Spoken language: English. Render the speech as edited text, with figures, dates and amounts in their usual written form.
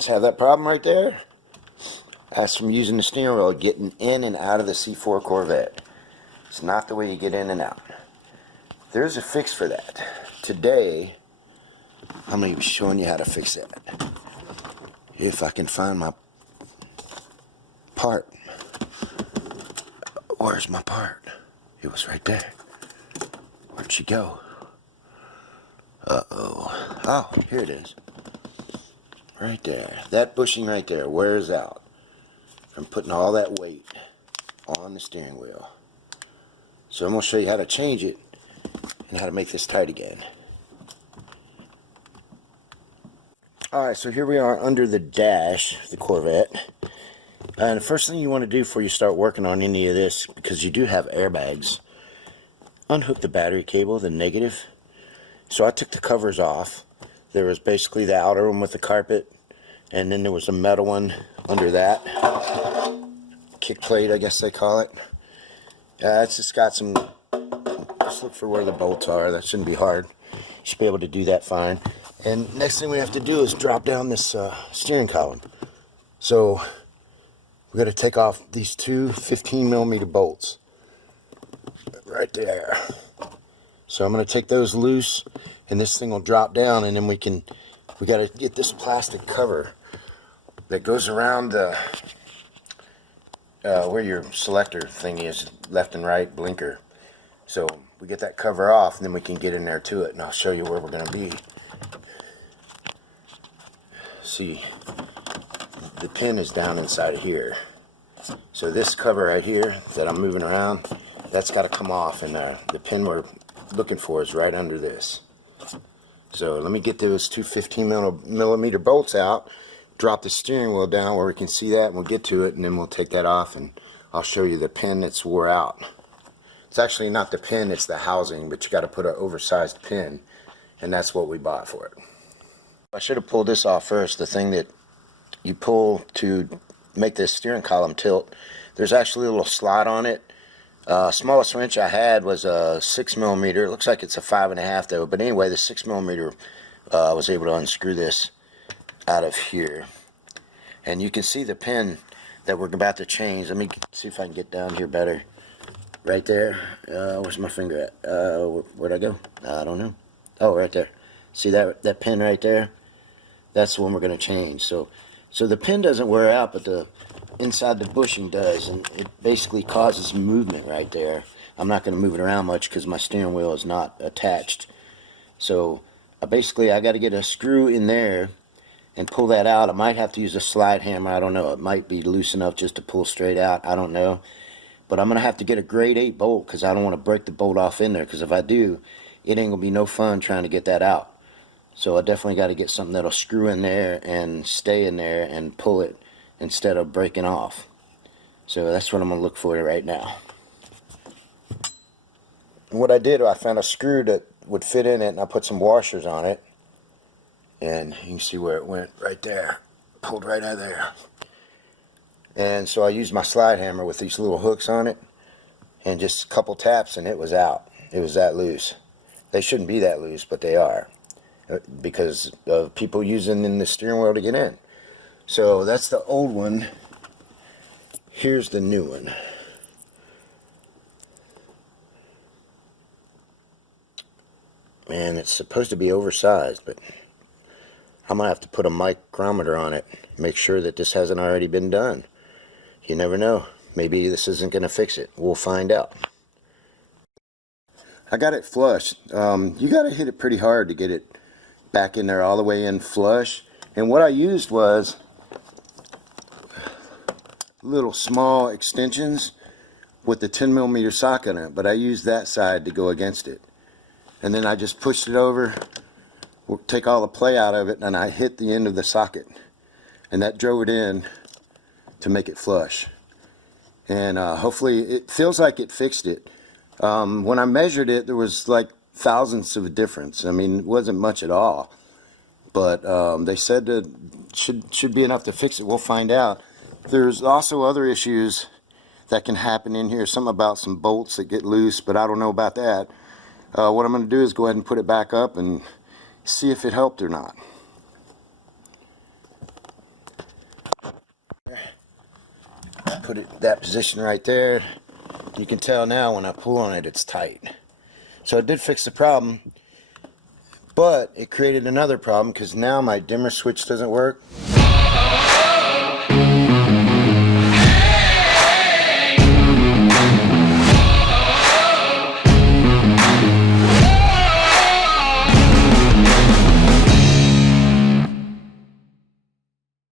guys have that problem right there? That's from using the steering wheel, getting in and out of the C4 Corvette. It's not the way you get in and out. There's a fix for that. Today, I'm going to be showing you how to fix that. If I can find my part. Where's my part? It was right there. Where'd she go? Uh-oh. Oh, here it is. Right there. That bushing right there wears out from putting all that weight on the steering wheel. So I'm going to show you how to change it and how to make this tight again. Alright, so here we are under the dash of the Corvette. And the first thing you want to do before you start working on any of this, because you do have airbags, unhook the battery cable, the negative. So I took the covers off. There was basically the outer one with the carpet, and then there was a metal one under that. Kick plate, I guess they call it. It's just got some, just look for where the bolts are. That shouldn't be hard. You should be able to do that fine. And next thing we have to do is drop down this steering column. So we got to take off these two 15mm bolts right there. So I'm going to take those loose, and this thing will drop down, and then we got to get this plastic cover that goes around where your selector thing is, left and right blinker. So we get that cover off, and then we can get in there to it, and I'll show you where we're going to be. See, the pin is down inside of here. So this cover right here that I'm moving around, that's got to come off, and the pin we're looking for is right under this. So let me get those two 15mm bolts out, drop the steering wheel down where we can see that, and we'll get to it, and then we'll take that off, and I'll show you the pin that's wore out. It's actually not the pin, it's the housing, but you got to put an oversized pin, and that's what we bought for it. I should have pulled this off first. The thing that you pull to make this steering column tilt, there's actually a little slot on it. Smallest wrench I had was a 6mm. It looks like it's a 5.5 though, but anyway, the 6mm was able to unscrew this out of here, and you can see the pin that we're about to change. Let me see if I can get down here better. Right there. Where's my finger at? Where'd I go? I don't know. Oh, right there. See that pin right there? That's the one we're going to change. So the pin doesn't wear out, but the inside the bushing does, and it basically causes movement right there. I'm not going to move it around much because my steering wheel is not attached. So basically I got to get a screw in there and pull that out. I might have to use a slide hammer. I don't know. It might be loose enough just to pull straight out. I don't know. But I'm going to have to get a grade 8 bolt because I don't want to break the bolt off in there, because if I do, it ain't going to be no fun trying to get that out. So I definitely got to get something that'll screw in there and stay in there and pull it instead of breaking off. So that's what I'm going to look for right now. And what I did, I found a screw that would fit in it, and I put some washers on it. And you can see where it went right there. Pulled right out of there. And so I used my slide hammer with these little hooks on it, and just a couple taps and it was out. It was that loose. They shouldn't be that loose, but they are, because of people using in the steering wheel to get in. So that's the old one. Here's the new one. And it's supposed to be oversized, but I'm going to have to put a micrometer on it, make sure that this hasn't already been done. You never know. Maybe this isn't going to fix it. We'll find out. I got it flush. You got to hit it pretty hard to get it back in there all the way in flush. And what I used was little small extensions with the 10mm socket in it, but I used that side to go against it. And then I just pushed it over, take all the play out of it, and I hit the end of the socket. And that drove it in to make it flush. And hopefully it feels like it fixed it. When I measured it, there was like thousandths of a difference. I mean, it wasn't much at all. But they said that should be enough to fix it. We'll find out. There's also other issues that can happen in here. Something about some bolts that get loose, but I don't know about that. What I'm going to do is go ahead and put it back up and see if it helped or not. put it that position right there. You can tell now when I pull on it, it's tight. So it did fix the problem, but it created another problem because now my dimmer switch doesn't work.